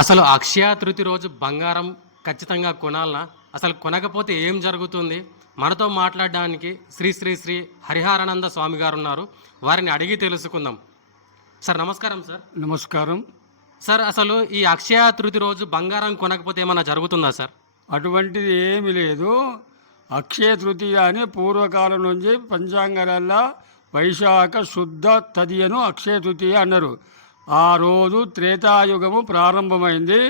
అసలు అక్షయ తృతి రోజు బంగారం ఖచ్చితంగా కొనాలనా? అసలు కొనకపోతే ఏం జరుగుతుంది? మనతో మాట్లాడడానికి శ్రీ శ్రీ శ్రీ హరిహరానంద స్వామి గారు ఉన్నారు వారిని అడిగి తెలుసుకుందాం. సార్ నమస్కారం సార్. నమస్కారం. సార్ అసలు ఈ అక్షయ తృతి రోజు బంగారం కొనకపోతే ఏమైనా జరుగుతుందా సార్? అటువంటిది ఏమీ లేదు. అక్షయ తృతీయ అని పూర్వకాలం నుంచి పంచాంగాలల్లా వైశాఖ శుద్ధ తదియను అక్షయ తృతీయ అన్నారు. ఆ రోజు త్రేతాయుగము ప్రారంభమైంది.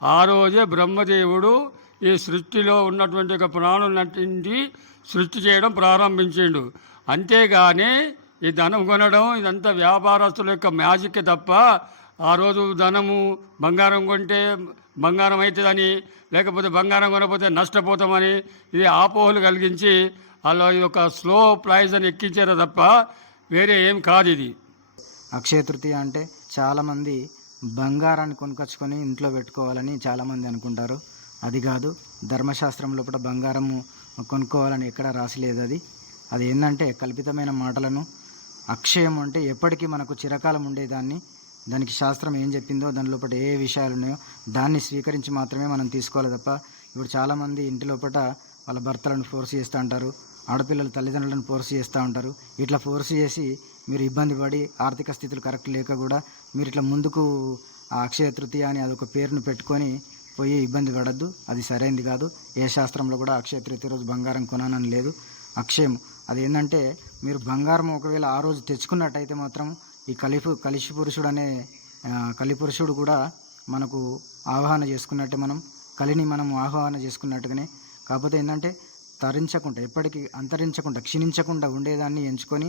ఆ రోజే బ్రహ్మదేవుడు ఈ సృష్టిలో ఉన్నటువంటి ఒక ప్రాణులన్నింటి సృష్టి చేయడం ప్రారంభించిండు. అంతేగాని ఈ ధనం కొనడం ఇదంతా వ్యాపారస్తుల యొక్క మ్యాజిక్ తప్ప ఆ రోజు ధనము బంగారం కొంటే బంగారం అవుతుందని లేకపోతే బంగారం కొనకపోతే నష్టపోతామని ఇది ఆపోహలు కలిగించి అలా ఇది ఒక స్లో ప్రైజ్ అని ఎక్కించారు తప్ప వేరే ఏం కాదు ఇది. అక్షయ తృతీయ అంటే చాలామంది బంగారాన్ని కొనుకొచ్చుకొని ఇంట్లో పెట్టుకోవాలని చాలామంది అనుకుంటారు. అది కాదు ధర్మశాస్త్రం లోపల బంగారము కొనుక్కోవాలని ఎక్కడ రాసిలేదు అది. అది ఏంటంటే కల్పితమైన మాటలను. అక్షయం అంటే ఎప్పటికీ మనకు చిరకాలం ఉండేదాన్ని. దానికి శాస్త్రం ఏం చెప్పిందో దాని లోపల ఏ విషయాలు ఉన్నాయో దాన్ని స్వీకరించి మాత్రమే మనం తీసుకోవాలి తప్ప ఇప్పుడు చాలామంది ఇంటి లోపల వాళ్ళ భర్తలను ఫోర్స్ చేస్తూ ఉంటారు ఆడపిల్లల తల్లిదండ్రులను ఫోర్స్ చేస్తూ ఉంటారు. ఇట్లా ఫోర్స్ చేసి మీరు ఇబ్బంది పడి ఆర్థిక స్థితులు కరెక్ట్ లేక కూడా మీరు ఇట్లా ముందుకు ఆ అక్షయ తృతీయ అని అదొక పేరును పెట్టుకొని పోయి ఇబ్బంది పడద్దు. అది సరైనది కాదు. ఏ శాస్త్రంలో కూడా అక్షయ తృతీయ రోజు బంగారం కొనాలని లేదు. అక్షయం. అది ఏంటంటే మీరు బంగారం ఒకవేళ ఆ రోజు తెచ్చుకున్నట్టయితే మాత్రం ఈ కలిపు కలిషి పురుషుడు అనే కలిపురుషుడు కూడా మనకు ఆవాహన చేసుకున్నట్టే మనం కలిని మనం ఆహ్వాన చేసుకున్నట్టుగానే. కాకపోతే ఏంటంటే తరించకుండా ఎప్పటికీ అంతరించకుండా క్షీణించకుండా ఉండేదాన్ని ఎంచుకొని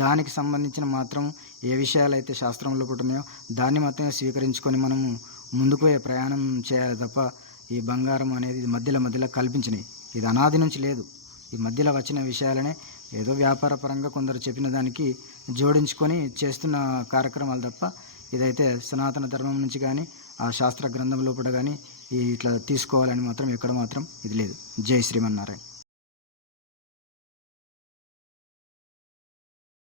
దానికి సంబంధించిన మాత్రం ఏ విషయాలు అయితే శాస్త్రంలో పుట్టినాయో దాన్ని మాత్రమే స్వీకరించుకొని మనము ముందుకు ప్రయాణం చేయాలి తప్ప ఈ బంగారం అనేది ఇది మధ్యలో మధ్యలో కల్పించినాయి ఇది అనాది నుంచి లేదు. ఈ మధ్యలో వచ్చిన విషయాలనే ఏదో వ్యాపార పరంగా కొందరు చెప్పిన దానికి జోడించుకొని చేస్తున్న కార్యక్రమాలు తప్ప ఇదైతే సనాతన ధర్మం నుంచి కానీ ఆ శాస్త్ర గ్రంథం లోపల కానీ ఇట్లా తీసుకోవాలని మాత్రం ఎక్కడ మాత్రం ఇది లేదు. జై శ్రీమన్నారాయణ.